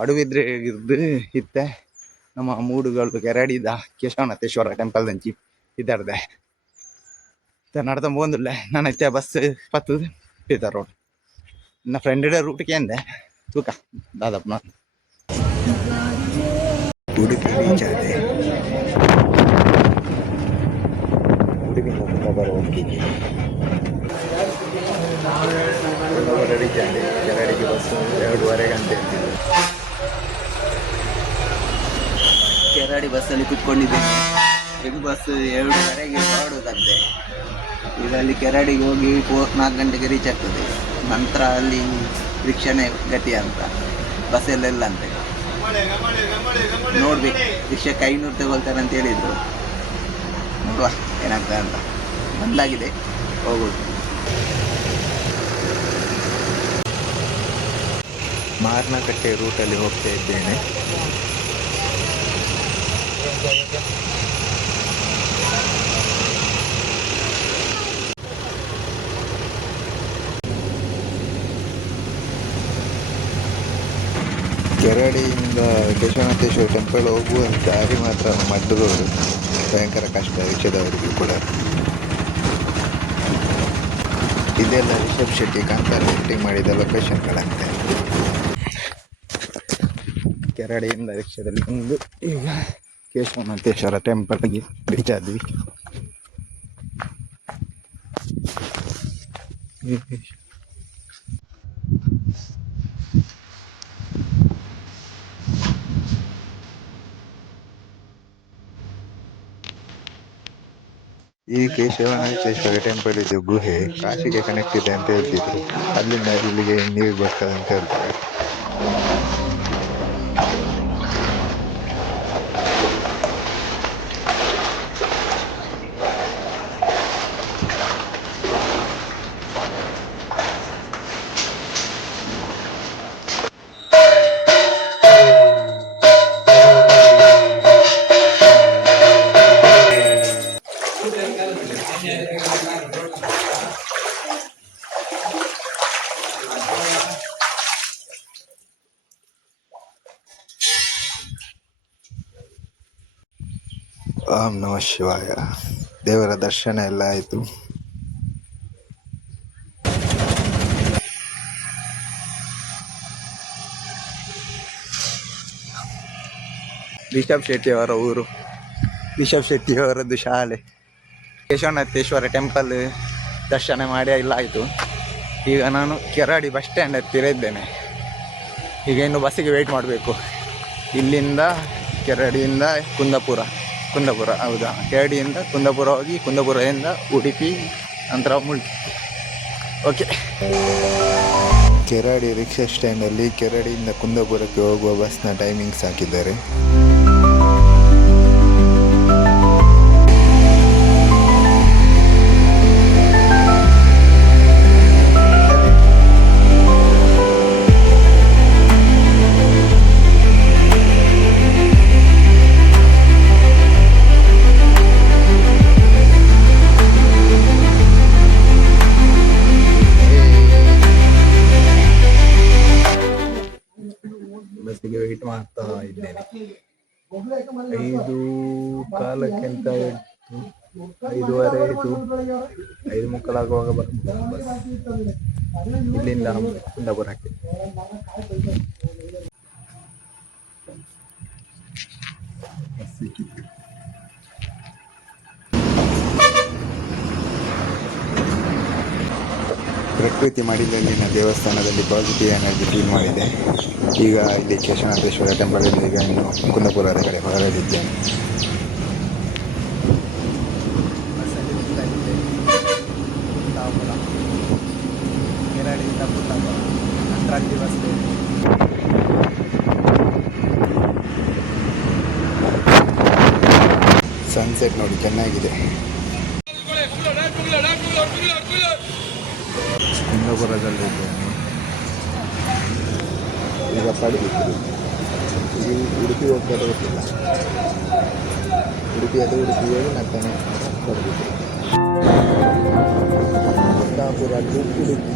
ಪಡುಬಿದ್ರೆ ಇರ್ದು ಇತ್ತೆ ನಮ್ಮ ಮೂಡುಗಳು ಕೆರಡಿದ ಕೇಶವನಾಥೇಶ್ವರ ಟೆಂಪಲ್ ದಂಚಿ ಇದ್ದಾರ್ದೆ ನಡ್ದ ಬಂದಿಲ್ಲ ನಾನು ಐತೆ ಬಸ್ ಪತ್ತು ಪೀತ ರೋಡ್ ನನ್ನ ಫ್ರೆಂಡ್ ರೂಟ್ಗೆ ಅಂದೆ ತೂಕ ದಾದಪ್ಪನ ಉಡುಪಿ ರೀಚ್ ಆದೆ. ಉಡುಪಿಯಿಂದ ಬರೋ ಹೋಗಿಗೆ ರೀಚ್ ಆದೆ. ಕೆರಡಿಗೆ ಬಸ್ 2:30 ಗಂಟೆ ಇರ್ತಿದ್ರು. ಕೆರಡಿ ಬಸ್ಸಲ್ಲಿ ಕುತ್ಕೊಂಡಿದ್ದೇನೆ. ಇದು ಬಸ್ 2:30ಗೆ ಹೊರಡುತ್ತಂತೆ. ಈಗ ಅಲ್ಲಿ ಕೆರಡಿಗೆ ಹೋಗಿ 4 ಗಂಟೆಗೆ ರೀಚ್ ಆಗ್ತದೆ. ನಂತರ ಅಲ್ಲಿ ರಿಕ್ಷಾನೇ ಗತಿ ಅಂತ, ಬಸ್ಸಲ್ಲೆಲ್ಲ ಅಂತೆ ನೋಡ್ಬೇಕು. ರಿಕ್ಷಕ್ಕೆ 500 ತಗೊಳ್ತಾರೆ ಅಂತ ಹೇಳಿದ್ರು. ನೋಡುವ ಏನಾಗ್ತದೆ ಅಂತ. ಬಂದಾಗಿದೆ, ಹೋಗೋದು. ಮಾರ್ನಕಟ್ಟೆ ರೂಟಲ್ಲಿ ಹೋಗ್ತಾ ಇದ್ದೇನೆ. ಕೆರಡಿಯಿಂದ ಕೇಶವನಾಥೇಶ್ವರ ಟೆಂಪಲ್ ಹೋಗುವ ದಾರಿ ಮಾತ್ರ ಮಡ್ಡು ರೋಡ್, ಭಯಂಕರ ಕಷ್ಟ ರಿಕ್ಷಾದವರಿಗೂ ಕೂಡ. ಇದೆಲ್ಲ ರಿಷಬ್ ಶೆಟ್ಟಿ ಕಾಂತಾರ ಶೂಟಿಂಗ್ ಮಾಡಿದ ಲೊಕೇಶನ್ಗಳಂತೆ. ಕೆರಡಿಯಿಂದ ರಿಕ್ಷಾದಲ್ಲಿ ಬಂದು ಈಗ ಕೇಶವನಾಥೇಶ್ವರ ಟೆಂಪಲ್ಗೆ ರೀಚ್ ಆದ್ವಿ. ಈ ಕೇಶವನಾಥೇಶ್ವರ ಟೆಂಪಲ್ ಇದು ಗುಹೆ ಕಾಶಿಗೆ ಕನೆಕ್ಟ್ ಇದೆ ಅಂತ ಹೇಳ್ತಿದ್ರು. ಅಲ್ಲಿಂದ ಇಲ್ಲಿಗೆ ನೀರು ಬರ್ತದೆ ಅಂತ ಹೇಳ್ತಾರೆ. ಓಂ ನಮಃ ಶಿವಾಯ. ದೇವರ ದರ್ಶನ ಎಲ್ಲ ಆಯಿತು. ರಿಷಬ್ ಶೆಟ್ಟಿ ಅವರ ಊರು, ರಿಷಬ್ ಶೆಟ್ಟಿ ಅವರದ್ದು ಶಾಲೆ. ಕೇಶವನಾಥೇಶ್ವರ ಟೆಂಪಲ್ ದರ್ಶನ ಮಾಡಿ ಎಲ್ಲ ಆಯಿತು. ಈಗ ನಾನು ಕೆರಡಿ ಬಸ್ ಸ್ಟ್ಯಾಂಡ್ ಹತ್ತಿರ ಇದ್ದೇನೆ. ಈಗ ಇನ್ನು ಬಸ್ಸಿಗೆ ವೆಯ್ಟ್ ಮಾಡಬೇಕು. ಇಲ್ಲಿಂದ ಕೆರಡಿಯಿಂದ ಕುಂದಾಪುರ ಹೌದಾ, ಕೆರಡಿಯಿಂದ ಕುಂದಾಪುರ ಹೋಗಿ ಕುಂದಾಪುರದಿಂದ ಉಡುಪಿ, ನಂತರ ಮುಲ್ಕಿ. ಓಕೆ, ಕೆರಡಿ ರಿಕ್ಷಾ ಸ್ಟ್ಯಾಂಡಲ್ಲಿ ಕೆರಡಿಯಿಂದ ಕುಂದಾಪುರಕ್ಕೆ ಹೋಗುವ ಬಸ್ನ ಟೈಮಿಂಗ್ಸ್ ಹಾಕಿದ್ದಾರೆ. ಬಸ್ಸಿಗೆ ವೆಯ್ಟ್ ಮಾಡ್ತಾ ಇದ್ದೇನೆ. 5:15 ಅಂತ ಇತ್ತು, 5:15 ಆಯಿತು. 5:15 ಆಗುವಾಗ ಬರ್ಬೋದು ಬಸ್ ಇಲ್ಲಿಂದ ಕುಂದಾಪುರಕ್ಕೆ. ಪ್ರಕೃತಿ ಮಡಿಲಲ್ಲಿನ ದೇವಸ್ಥಾನದಲ್ಲಿ ಪಾಸಿಟಿವ್ ಎನರ್ಜಿ ಫೀಲ್ ಮಾಡಿದೆ. ಈಗ ಇಲ್ಲಿ ಕೇಶವನಾಥೇಶ್ವರ ಟೆಂಪಲ್ ಇದೆ. ಈಗ ಇನ್ನು ಕುಂದಾಪುರದ ಕಡೆ ಹೊರಡಿದ್ದೇನೆ. ಸನ್ಸೆಟ್ ನೋಡಿ ಚೆನ್ನಾಗಿದೆ. ಕುಂದಾಪುರದಲ್ಲಿದ್ದೇನೆ. ಈಗ ಪಡುಬಿದ್ರೆ, ಇದು ಉಡುಪಿ ಹೋಗ್ತಾರೆ ಗೊತ್ತಿಲ್ಲ. ಉಡುಪಿಯಲ್ಲಿ ಹೋಗಿ ಮತ್ತೆ ಪಡುಬಿದ್ರೆ. ಕುಂದಾಪುರ ಟು ಉಡುಪಿ.